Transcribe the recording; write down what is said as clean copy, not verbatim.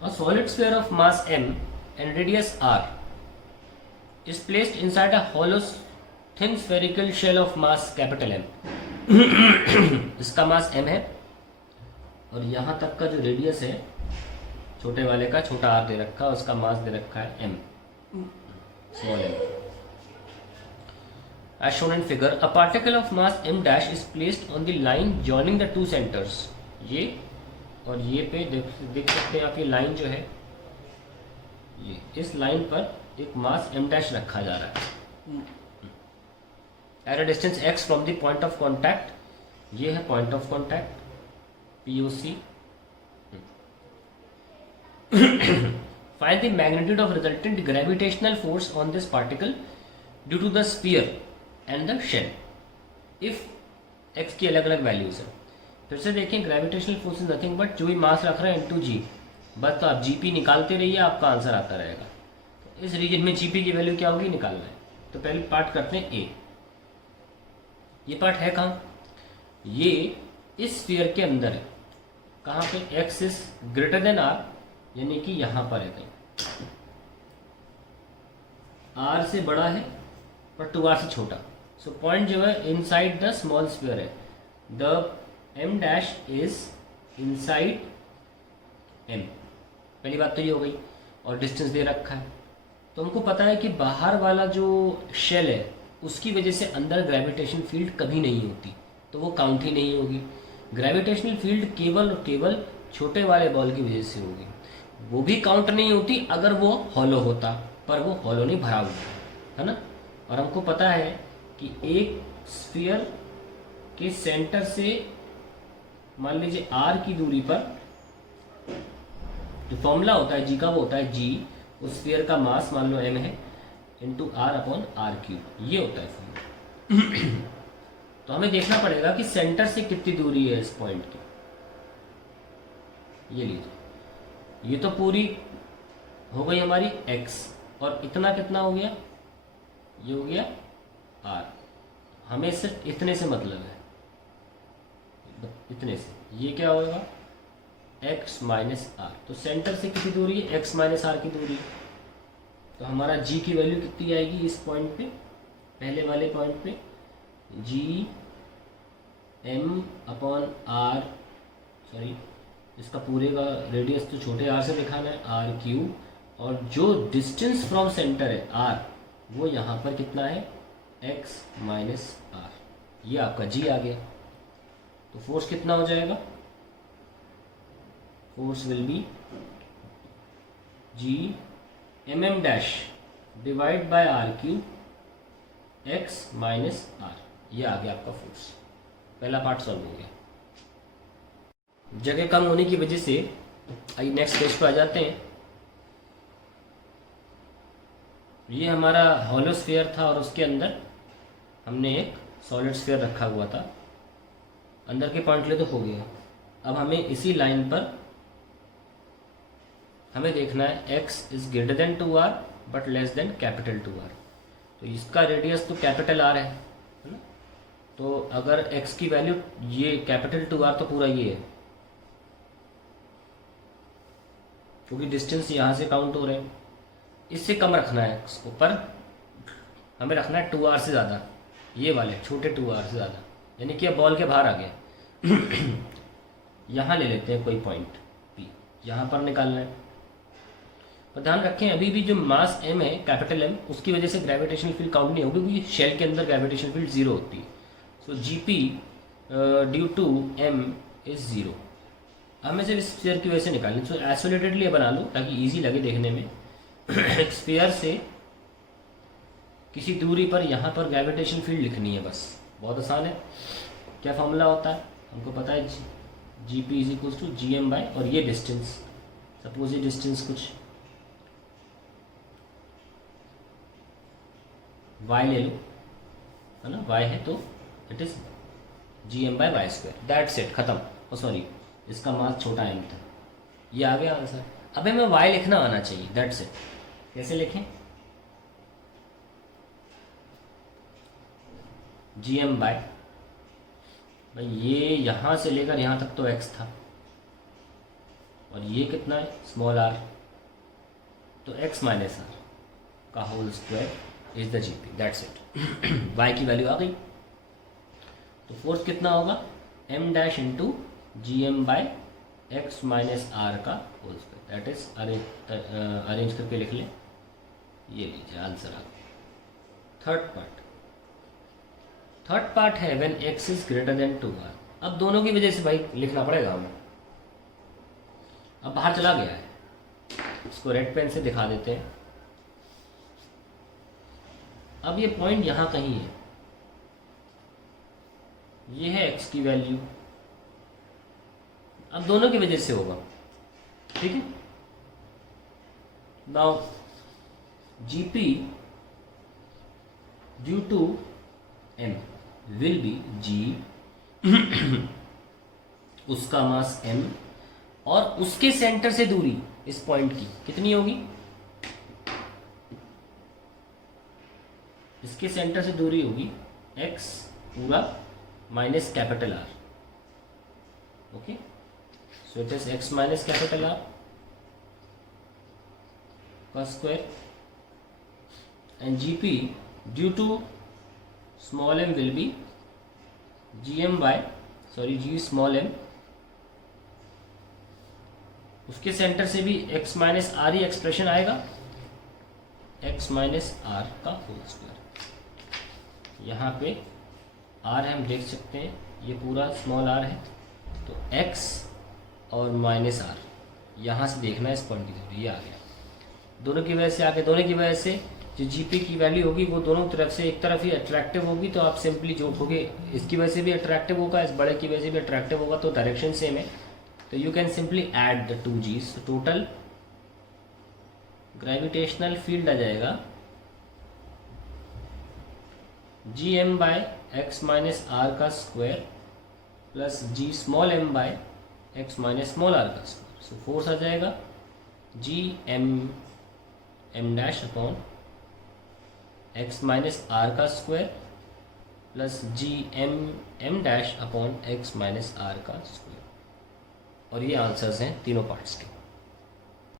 A solid sphere of mass m and radius r is placed inside a hollow thin spherical shell of mass capital M. इसका मास m है और यहाँ तक का जो radius है छोटे वाले का छोटा r दे रखा है, उसका मास दे रखा है m, small m. As shown in figure, a particle of mass m dash is placed on the line joining the two centers. ये और ये पे देख सकते हैं आप, ये लाइन जो है, ये इस लाइन पर एक मास m डैश रखा जा रहा है at a distance x from the point of contact. ये है point of contact POC. Find the magnitude of resultant gravitational force on this particle due to the sphere and the shell if x की अलग अलग values है. फिर से देखें, gravitational force is nothing but जो भी मास रख रहे हैं इनटू जी. बस तो आप जीपी निकालते रहिए, आपका आंसर आता रहेगा. तो इस रीजन में जीपी की वैल्यू क्या होगी निकालना है. तो पहले पार्ट करते हैं ए. ये पार्ट है कहाँ? ये इस स्फीयर के अंदर है. कहाँ पे? X is greater than R, यानी कि यहाँ पर है कहीं. आर से बड़ा है पर टू आर से छोटा. सो पॉइंट जो है इनसाइड द स्मॉल स्फीयर है. The M dash is inside M. पहली बात तो ये हो गई. और डिस्टेंस दे रखा है, तो हमको पता है कि बाहर वाला जो शेल है उसकी वजह से अंदर ग्रेविटेशन फील्ड कभी नहीं होती, तो वो काउंट ही नहीं होगी. ग्रेविटेशनल फील्ड केवल और केवल छोटे वाले बॉल की वजह से होगी. वो भी काउंट नहीं होती अगर वो हॉलो होता, पर वो हॉलो नहीं भरा हुआ है ना. और हमको पता है कि एक स्फीयर के सेंटर से मान लीजिए आर की दूरी पर जो फॉर्मूला होता है जी का, वो होता है जी उस स्फीयर का मास मान लो m है into R upon R cube. ये होता है फॉर्मूला. तो हमें देखना पड़ेगा कि सेंटर से कितनी दूरी है इस पॉइंट की. ये लीजिए, ये तो पूरी हो गई हमारी x, और इतना कितना हो गया? ये हो गया r. हमें सिर्फ इतने से मतलब है, इतने से. ये क्या होगा? x minus R. तो सेंटर से कितनी दूरी है? x माइनस आर की दूरी. तो हमारा g की वैल्यू कितनी आएगी इस पॉइंट पे, पहले वाले पॉइंट पे? g m upon R, sorry इसका पूरे का रेडियस तो छोटे r से दिखाना है, आर क्यूब. और जो डिस्टेंस फ्रॉम सेंटर है r, वो यहाँ पर कितना है? x minus R. ये आपका g आ गया. तो फोर्स कितना हो जाएगा? Force will be g mm dash divide by R cube x minus R. ये आ गया आपका फोर्स. पहला पार्ट सॉल्व हो गया. जगह कम होने की वजह से आइए नेक्स्ट पेज पे आ जाते हैं. ये हमारा हॉलो स्फीयर था और उसके अंदर हमने एक सॉलिड स्फीयर रखा हुआ था. अंदर के पॉइंट ले तो हो गया. अब हमें इसी लाइन पर हमें देखना है x is greater than 2r but less than capital 2r. तो इसका रेडियस तो कैपिटल r है ना. तो अगर x की वैल्यू, ये कैपिटल 2r तो पूरा ये है क्योंकि डिस्टेंस यहाँ से काउंट हो रहे हैं. इससे कम रखना है x को, पर हमें रखना है 2r से ज़्यादा. ये वाले छोटे 2r से ज़्यादा, यानी कि अब बॉल के बाहर आ गया. यहाँ ले लेते हैं कोई पॉइंट P, यहाँ पर निकालना है. पर ध्यान रखें अभी भी जो मास m है कैपिटल M, उसकी वजह से ग्रेविटेशनल फील्ड काउंट नहीं होगी क्योंकि शेल के अंदर ग्रेविटेशनल फील्ड जीरो होती है. So GP due to m is zero. हमें सिर्फ स्फीयर की वजह से निकालनी. सो आइसोलेटेडली बना लो ताकि इजी लगे देखने में. एक स्फीयर से किसी दूरी पर यहाँ पर ग्रेविटेशनल फील्ड लिखनी है, बस बहुत आसान है. क्या फॉर्मूला होता है हमको पता है, GP is equal to GM by, और ये डिस्टेंस, सपोज ये डिस्टेंस कुछ y ले लो, है ना. y है तो it is GM by Y square. That's it, खत्म. ओ सॉरी, इसका मास छोटा m था. ये आ गया आंसर. अब हमें y लिखना आना चाहिए. That's it. कैसे लिखें? GM बाय, भाई ये यहाँ से लेकर यहाँ तक तो x था, और ये कितना है स्मॉल आर, तो x माइनस आर का whole square is the GP, that's it. y की वैल्यू आ गई। तो फोर्स कितना होगा m dash into G M by X minus R का whole square, that is arrange करके लिख लें, ये लीजिए आंसर आ गया। थर्ड पार्ट है when x is greater than 2r। अब दोनों की वजह से भाई लिखना पड़ेगा हमें। अब बाहर चला गया है, इसको रेड पेन से दिखा देते हैं। अब ये पॉइंट यहां कहीं है, ये है x की वैल्यू, अब दोनों की वजह से होगा, ठीक है। Now GP due to m will be g उसका मास m और उसके सेंटर से दूरी इस पॉइंट की कितनी होगी, इसके सेंटर से दूरी होगी x पूरा minus capital R, okay. So it is x minus capital R का square and GP due to small m will be g small m, उसके सेंटर से भी x माइनस आर ही एक्सप्रेशन आएगा, x माइनस आर का whole square. यहाँ पे r हम देख सकते हैं, ये पूरा स्मॉल r है, तो x और माइनस आर यहाँ से देखना है इस पॉइंट की जरूरत, ये आ गया। दोनों की वजह से आगे, दोनों की वजह से जो जीपी की वैल्यू होगी वो दोनों तरफ से एक तरफ ही अट्रैक्टिव होगी, तो आप सिंपली जोड़ोगे, इसकी वजह से भी अट्रैक्टिव होगा, इस बड़े की वजह से भी अट्रैक्टिव होगा, तो डायरेक्शन सेम है, तो you can simply add the two G's. Total gravitational field आ जाएगा G M by X minus R का square plus G small M by X minus small R का स्क्वायर। सो फोर्स आ जाएगा G M dash upon X minus R का square plus G M dash upon X minus R का square. और ये answers हैं तीनों parts के।